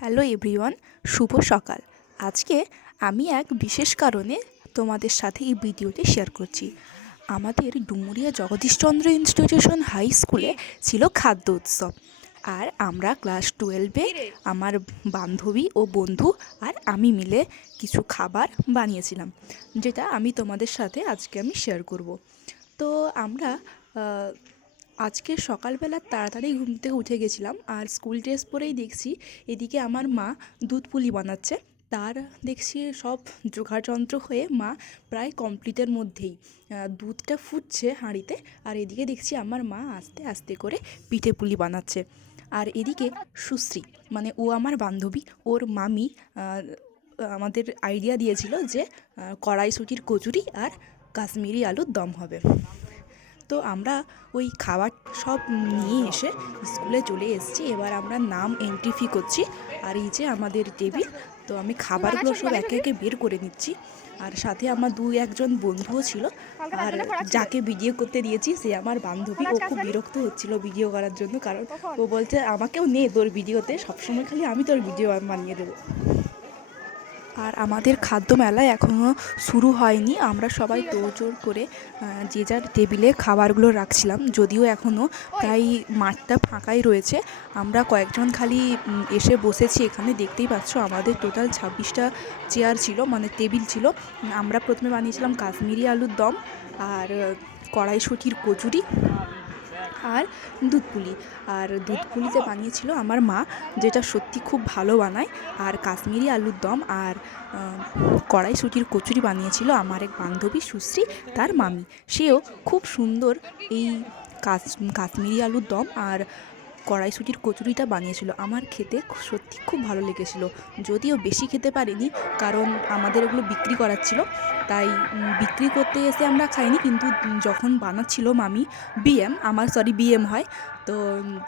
Hello everyone, শুভ সকাল। আজকে আমি এক বিশেষ কারণে তোমাদের সাথে এই ভিডিওটি শেয়ার করছি। আমাদের ডুমুরিয়া জগদীশচন্দ্র ইনস্টিটিউশন হাই স্কুলে ছিল খাদ্য উৎসব। আর আমরা ক্লাস 12-এ আমার বান্ধবী ও বন্ধু আর আমি মিলে কিছু খাবার বানিয়েছিলাম, যেটা আমি তোমাদের সাথে আজকে শেয়ার করব। তো আমরা আজকে সকালবেলা তাড়াতাড়ি ঘুম থেকে উঠে গেছিলাম, আর স্কুল ড্রেস পরেই দেখছি এদিকে আমার মা দুধ পুলি বানাচ্ছে। তার দেখছি সব জোগাড়যন্ত্র হয়ে মা প্রায় কমপ্লিটের মধ্যেই, দুধটা ফুটছে হাঁড়িতে, আর এদিকে দেখছি আমার মা আস্তে আস্তে করে পিঠে পুলি বানাচ্ছে। আর এদিকে সুশ্রী, মানে ও আমার বান্ধবী, ওর মামি আমাদের আইডিয়া দিয়েছিল যে কড়াইশুঁটির কচুরি আর কাশ্মীরি আলুর দম হবে। তো আমরা ওই খাবার সব নিয়ে এসে স্কুলে চলে এসেছি। এবার আমরা নাম এন্ট্রি ফি করছি, আর এই যে আমাদের টেবিল। তো আমি খাবারগুলো সব একে একে বের করে নিচ্ছি, আর সাথে আমার একজন বন্ধুও ছিল। আর যাকে ভিডিও করতে দিয়েছি সে আমার বান্ধবী। ও খুব বিরক্ত হচ্ছিল ভিডিও করার জন্য, কারণ ও বলছে আমাকেও নে তোর ভিডিওতে, সবসময় খালি আমি তোর ভিডিও বানিয়ে দেবো। আর আমাদের খাদ্য মেলা এখনও শুরু হয়নি। আমরা সবাই তোড়জোড় করে যে যার টেবিলে খাবারগুলো রাখছিলাম, যদিও এখনও প্রায় মাঠটা ফাঁকাই রয়েছে। আমরা কয়েকজন খালি এসে বসেছি এখানে। দেখতেই পাচ্ছ আমাদের টোটাল 26টা চেয়ার ছিল, মানে টেবিল ছিল। আমরা প্রথমে বানিয়েছিলাম কাশ্মীরি আলুর দম, আর কড়াইশুঁটির কচুরি, আর দুধ পুলি। আর দুধ পুলিতে বানিয়েছিল আমার মা, যেটা সত্যি খুব ভালো বানায়। আর কাশ্মীরি আলুর দম আর কড়াইশুঁটির কচুরি বানিয়েছিল আমার এক বান্ধবী সুশ্রী, তার মামি। সেও খুব সুন্দর এই কাশ্মীরি আলুর দম আর কড়াইশুঁটির কচুরিটা বানিয়েছিল। আমার খেতে সত্যি খুব ভালো লেগেছিল, যদিও বেশি খেতে পারিনি, কারণ আমাদের এগুলো বিক্রি করাচ্ছিল। তাই বিক্রি করতে এসে আমরা খাইনি, কিন্তু যখন বানাচ্ছিল মামি, বিএম হয়, তো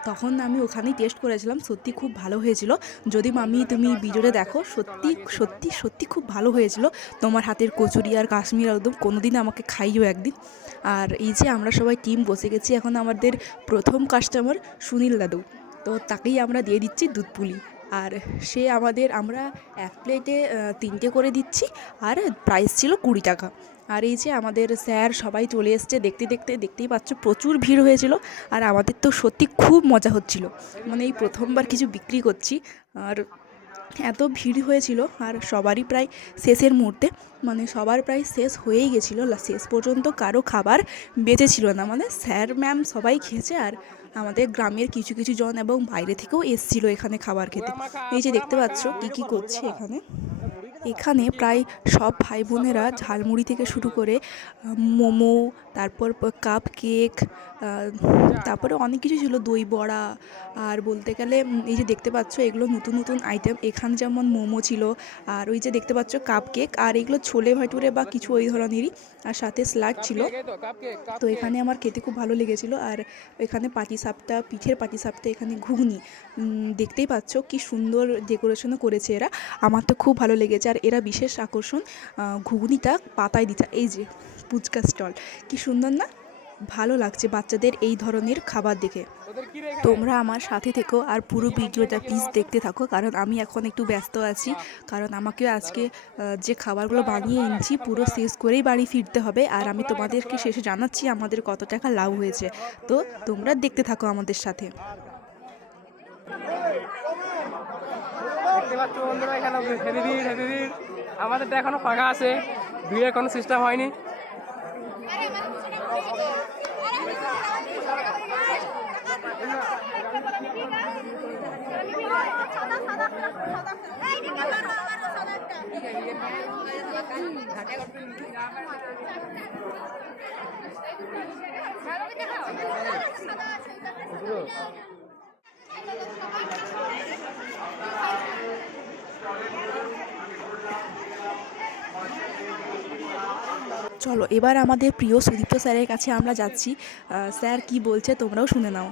তখন আমি ওখানেই টেস্ট করেছিলাম। সত্যি খুব ভালো হয়েছিল। যদি মামি তুমি ভিডিওটা দেখো, সত্যি সত্যি সত্যি খুব ভালো হয়েছিল। তোমার হাতের কচুরি আর কাশ্মীর একদম কোনোদিন আমাকে খাইও একদিন। আর এই যে আমরা সবাই টিম বসে গেছি, এখন আমাদের প্রথম কাস্টমার সুনীল দাদু। তো তাকেই আমরা দিয়ে দিচ্ছি দুধ পুলি। আর সে আমরা এক প্লেটে 3টে করে দিচ্ছি, আর প্রাইস ছিল 20 টাকা। আর এই যে আমাদের স্যার সবাই চলে এসছে। দেখতেই পাচ্ছ প্রচুর ভিড় হয়েছিল, আর আমাদের তো সত্যি খুব মজা হচ্ছিল। মানে এই প্রথমবার কিছু বিক্রি করছি, আর এত ভিড় হয়েছিল। আর সবারই প্রায় শেষের মুহূর্তে, মানে সবার প্রায় শেষ হয়েই গেছিলো, শেষ পর্যন্ত কারো খাবার বেঁচে ছিল না। মানে স্যার ম্যাম সবাই খেয়েছে, আর আমাদের গ্রামের কিছু কিছু জন এবং বাইরে থেকেও এসেছিলো এখানে খাবার খেতে। এই যে দেখতে পাচ্ছ কী করছে এখানে প্রায় সব ভাই বোনেরা ঝালমুড়ি থেকে শুরু করে মোমো, তারপর কাপ কেক, তারপরে অনেক কিছু ছিল, দই বড়া। আর বলতে গেলে এই যে দেখতে পাচ্ছ এগুলো নতুন নতুন আইটেম। এখানে যেমন মোমো ছিল, আর ওই যে দেখতে পাচ্ছ কাপ কেক, আর এগুলো ছোলে ভাটুরে বা কিছু ওই ধরনেরই, আর সাথে স্যালাড ছিল। তো এখানে আমার খেতে খুব ভালো লেগেছিলো। আর এখানে পাটিসাপটা, পিঠের পাটিসাপটা, এখানে ঘুগনি, দেখতেই পাচ্ছ কি সুন্দর ডেকোরেশনও করেছে এরা। আমার তো খুব ভালো লেগেছে। আর এরা বিশেষ আকর্ষণ ঘুগনিটা পাতায় দিতে। এই যে ফুচকা স্টল, কি সুন্দর না? ভালো লাগছে বাচ্চাদের এই ধরনের খাবার দেখে। তোমরা আমার সাথে থেকো আর পুরো ভিডিওটা প্লিজ দেখতে থাকো, কারণ আমি এখন একটু ব্যস্ত আছি। কারণ আমাকে আজকে যে খাবারগুলো বানিয়ে এনেছি পুরো শেষ করেই বাড়ি ফিরতে হবে। আর আমি তোমাদেরকে শেষে জানাচ্ছি আমাদের কত টাকা লাভ হয়েছে। তো তোমরা দেখতে থাকো আমাদের সাথে। দেখতে পাচ্ছ বন্ধুরা, এখানে আমাদেরটা এখনো ফাঁকা আছে, ভিড়ের কোনো সিস্টেম হয়নি। চলো এবার আমাদের প্রিয় সুদীপ্ত স্যারের কাছে আমরা যাচ্ছি। স্যার কি বলছে তোমরাও শুনে নাও।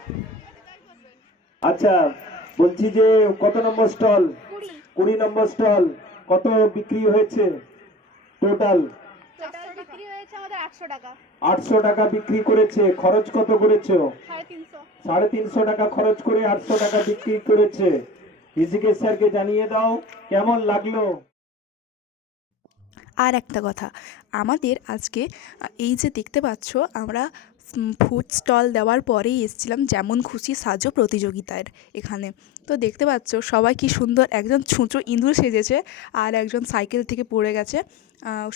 আচ্ছা, বলছি যে কত নম্বর স্টল? 20 নম্বর স্টল। কত বিক্রি হয়েছে টোটাল? বিক্রি হয়েছে আমাদের 800 টাকা। 800 টাকা বিক্রি করেছে। খরচ কত করেছো? 350। 350 টাকা খরচ করে 800 টাকা বিক্রি করেছে। ঋষিকেশ স্যারকে জানিয়ে দাও কেমন লাগলো। আর একটা কথা, আমাদের আজকে এই যে দেখতে পাচ্ছ, আমরা ফুড স্টল দেওয়ার পরেই এসেছিলাম যেমন খুশি সাজো প্রতিযোগিতার এখানে। তো দেখতে পাচ্ছ সবাই কি সুন্দর, একজন ছুঁচো ইঁদুর সেজেছে আর একজন সাইকেল থেকে পড়ে গেছে।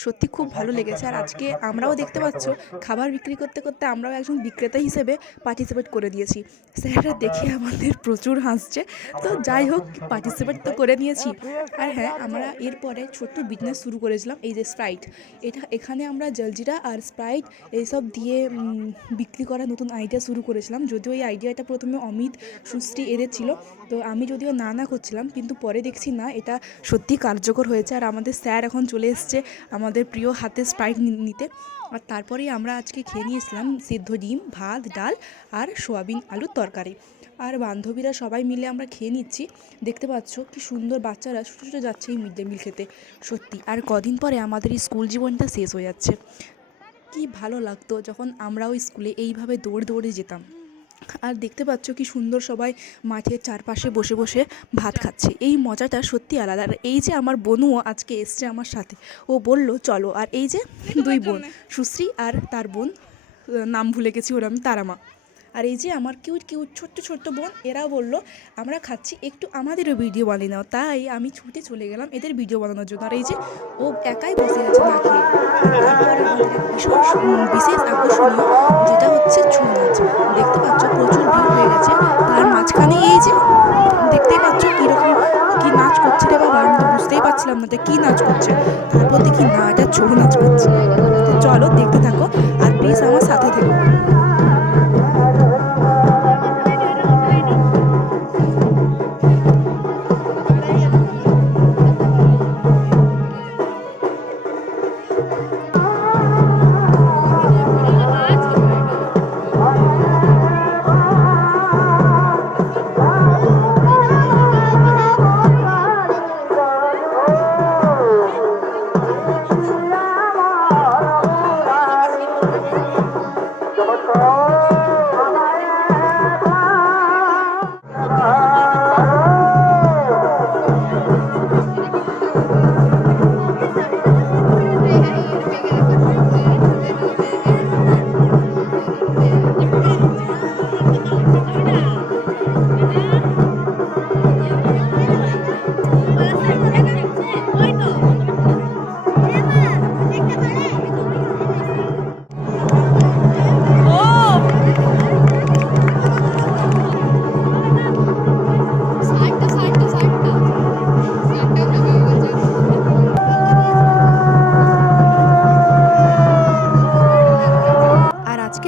সত্যি খুব ভালো লেগেছে। আর আজকে আমরাও দেখতে পাচ্ছ খাবার বিক্রি করতে করতে আমরাও একজন বিক্রেতা হিসেবে পার্টিসিপেট করে দিয়েছি। স্যাররা দেখে আমাদের প্রচুর হাসছে। তো যাই হোক, পার্টিসিপেট তো করে নিয়েছি। আর হ্যাঁ, আমরা এরপরে ছোট্ট বিজনেস শুরু করেছিলাম, এই যে স্প্রাইট। এখানে আমরা জলজিরা আর স্প্রাইট এইসব দিয়ে বিক্রি করা নতুন আইডিয়া শুরু করেছিলাম। যদিও এই আইডিয়াটা প্রথমে অমিত, সুশ্রী এদের ছিল। তো আমি যদিও না করছিলাম, কিন্তু পরে দেখছি না, এটা সত্যি কার্যকর হয়েছে। আর আমাদের স্যার এখন চলে এসছে আমাদের প্রিয় হাতে স্প্রাইট নিতে। আর তারপরেই আমরা আজকে খেয়ে নিয়েছিলাম সিদ্ধ ডিম, ভাত, ডাল আর সোয়াবিন আলুর তরকারি। আর বান্ধবীরা সবাই মিলে আমরা খেয়ে নিচ্ছি। দেখতে পাচ্ছ কি সুন্দর বাচ্চারা ছোটো ছোটো যাচ্ছে এই মিড ডে মিল খেতে। সত্যি আর কদিন পরে আমাদের এই স্কুল জীবনটা শেষ হয়ে যাচ্ছে। কি ভালো লাগতো যখন আমরা ওই স্কুলে এইভাবে দৌড়ে দৌড়ে যেতাম। আর দেখতে পাচ্ছ কি সুন্দর সবাই মাঠের চারপাশে বসে বসে ভাত খাচ্ছে। এই মজাটা সত্যি আলাদা। আর এই যে আমার বোনও আজকে এসছে আমার সাথে, ও বলল চলো। আর এই যে দুই বোন, সুশ্রী আর তার বোন, নাম ভুলে গেছি ওর আমি, তারামা। আর এই যে আমার কিউট কিউট ছোট্ট ছোট্ট বোন, এরাও বললো আমরা খাচ্ছি, একটু আমাদেরও ভিডিও বানিয়ে নাও। তাই আমি ছুটে চলে গেলাম এদের ভিডিও বানানোর জন্য। আর এই যে ও একাই বসে আছে না খেয়ে। তারপর আমাদের এক বিশেষ আকর্ষণীয় যেটা হচ্ছে ছৌ নাচ। দেখতে পাচ্ছ প্রচুর ভিড় হয়ে গেছে। তার মাঝখানে এই যে দেখতেই পাচ্ছ কীরকম কী নাচ করছে রে বাবা, আমি তো বুঝতেই পারছিলাম না এটা কী নাচ করছে। তারপর দেখি না, এটা ছৌ নাচ করছে। তো চলো দেখতে থাকো আর প্লিজ আমার সাথে থেকো।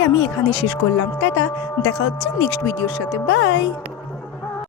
আমি এখানেই শেষ করলাম। টাটা, দেখা হচ্ছে নেক্সট ভিডিওর সাথে। বাই।